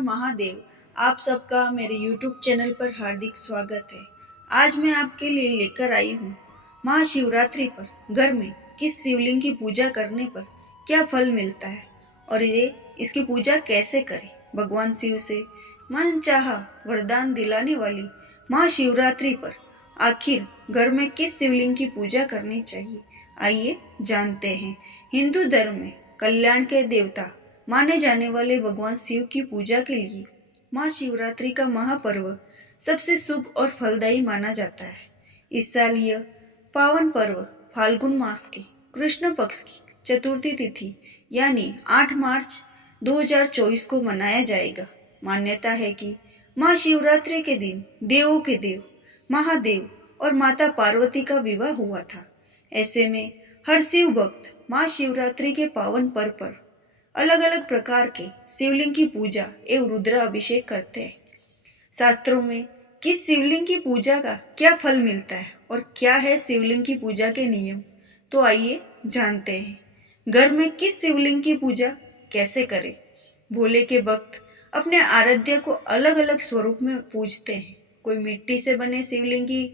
महादेव। आप सबका मेरे YouTube चैनल पर हार्दिक स्वागत है। आज मैं आपके लिए लेकर आई हूँ महाशिवरात्रि पर घर में किस शिवलिंग की पूजा करने पर क्या फल मिलता है और ये इसकी पूजा कैसे करें। भगवान शिव से मनचाहा वरदान दिलाने वाली महाशिवरात्रि पर आखिर घर में किस शिवलिंग की पूजा करनी चाहिए, आइए जानते हैं। हिंदू धर्म में कल्याण के देवता माने जाने वाले भगवान शिव की पूजा के लिए महाशिवरात्रि का महापर्व सबसे शुभ और फलदायी माना जाता है। इस साल यह पावन पर्व फाल्गुन मास के कृष्ण पक्ष की चतुर्थी तिथि यानी 8 मार्च 2024 को मनाया जाएगा। मान्यता है कि महाशिवरात्रि के दिन देवों के देव महादेव और माता पार्वती का विवाह हुआ था। ऐसे में हर शिव भक्त महाशिवरात्रि के पावन पर्व पर अलग अलग प्रकार के शिवलिंग की पूजा एवं रुद्र अभिषेक करते हैं। शास्त्रों में किस शिवलिंग की पूजा का क्या फल मिलता है और क्या है शिवलिंग की पूजा के नियम, तो आइए जानते हैं। घर में किस शिवलिंग की पूजा कैसे करें। भोले के भक्त अपने आराध्य को अलग अलग स्वरूप में पूजते हैं। कोई मिट्टी से बने शिवलिंग की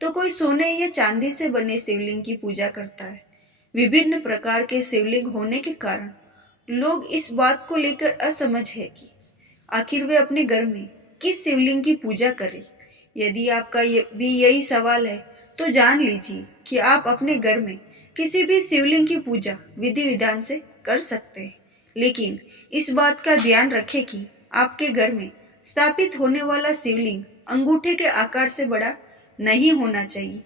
तो कोई सोने या चांदी से बने शिवलिंग की पूजा करता है। विभिन्न प्रकार के शिवलिंग होने के कारण लोग इस बात को लेकर असमझ है कि आखिर वे अपने घर में किस शिवलिंग की पूजा करें। यदि आपका भी यही सवाल है तो जान लीजिए कि आप अपने घर में किसी भी शिवलिंग की पूजा विधि विधान से कर सकते हैं, लेकिन इस बात का ध्यान रखें कि आपके घर में स्थापित होने वाला शिवलिंग अंगूठे के आकार से बड़ा नहीं होना चाहिए।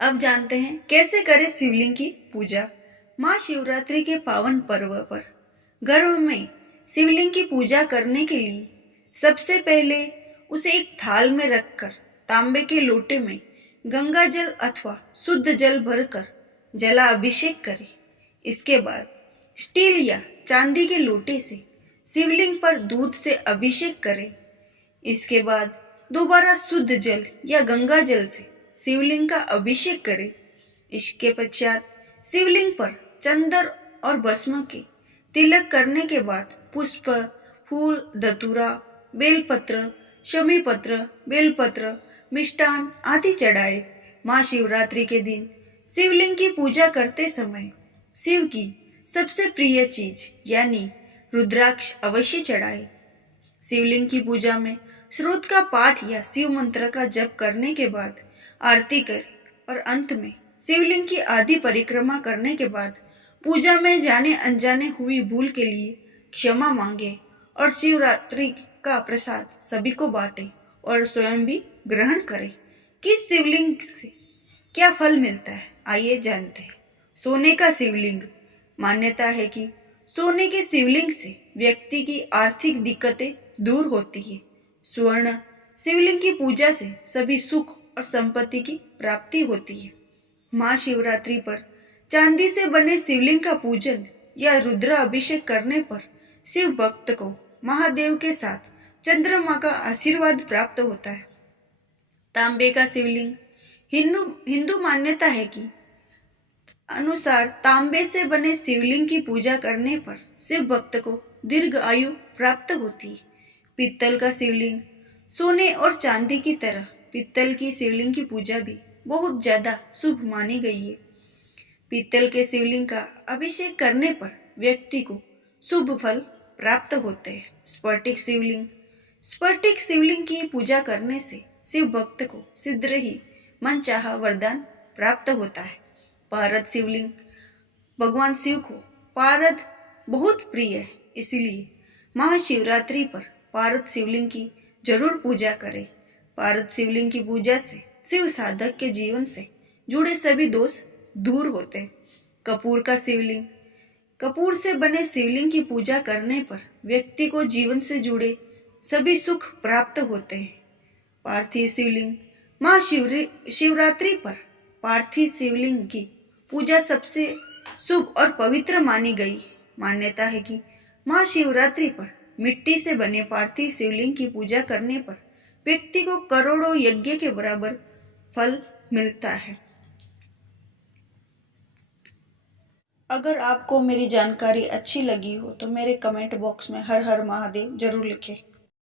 अब जानते हैं कैसे करें शिवलिंग की पूजा। महाशिवरात्रि के पावन पर्व पर घर में शिवलिंग की पूजा करने के लिए सबसे पहले उसे एक थाल में रखकर तांबे के लोटे में गंगा जल अथवा शुद्ध जल भरकर जलाभिषेक करें। इसके बाद स्टील या चांदी के लोटे से शिवलिंग पर दूध से अभिषेक करें। इसके बाद दोबारा शुद्ध जल या गंगा जल से शिवलिंग का अभिषेक करें। इसके पश्चात शिवलिंग पर चंदन और भस्म के तिलक करने के बाद पुष्प, फूल, धतूरा, बेलपत्र, शमी पत्र, बेलपत्र, मिष्टान आदि चढ़ाए। महाशिवरात्रि के दिन शिवलिंग की पूजा करते समय शिव की सबसे प्रिय चीज यानी रुद्राक्ष अवश्य चढ़ाए। शिवलिंग की पूजा में श्रुत का पाठ या शिव मंत्र का जप करने के बाद आरती करें और अंत में शिवलिंग की आधी परिक्रमा करने के बाद पूजा में जाने अनजाने हुई भूल के लिए क्षमा मांगे और शिवरात्रि का प्रसाद सभी को बांटे और स्वयं भी ग्रहण करें। किस शिवलिंग से क्या फल मिलता है, आइए जानते हैं। सोने का शिवलिंग। मान्यता है कि सोने के शिवलिंग से व्यक्ति की आर्थिक दिक्कतें दूर होती है। स्वर्ण शिवलिंग की पूजा से सभी सुख और संपत्ति की प्राप्ति होती है। महाशिवरात्रि पर चांदी से बने शिवलिंग का पूजन या रुद्र अभिषेक करने पर शिव भक्त को महादेव के साथ चंद्रमा का आशीर्वाद प्राप्त होता है। तांबे का शिवलिंग। हिंदू मान्यता है कि अनुसार तांबे से बने शिवलिंग की पूजा करने पर शिव भक्त को दीर्घ आयु प्राप्त होती है। पित्तल का शिवलिंग। सोने और चांदी की तरह पित्तल की शिवलिंग की पूजा भी बहुत ज्यादा शुभ मानी गई है। पीतल के शिवलिंग का अभिषेक करने पर व्यक्ति को शुभ फल प्राप्त होते हैं। स्फटिक शिवलिंग। स्फटिक शिवलिंग की पूजा करने से शिव भक्त को शीघ्र ही मनचाहा वरदान प्राप्त होता है। पारद शिवलिंग। भगवान शिव को पारद बहुत प्रिय है, इसलिए महाशिवरात्रि पर पारद शिवलिंग की जरूर पूजा करें। पारद शिवलिंग की पूजा से शिव साधक के जीवन से जुड़े सभी दोष दूर होते। कपूर का शिवलिंग। कपूर से बने शिवलिंग की पूजा करने पर व्यक्ति को जीवन से जुड़े सभी सुख प्राप्त होते हैं। पार्थिव शिवलिंग। महाशिवरात्रि पर पार्थिव शिवलिंग की पूजा सबसे शुभ और पवित्र मानी गई। मान्यता है कि महाशिवरात्रि पर मिट्टी से बने पार्थिव शिवलिंग की पूजा करने पर व्यक्ति को करोड़ों यज्ञ के बराबर फल मिलता है। अगर आपको मेरी जानकारी अच्छी लगी हो तो मेरे कमेंट बॉक्स में हर हर महादेव जरूर लिखें।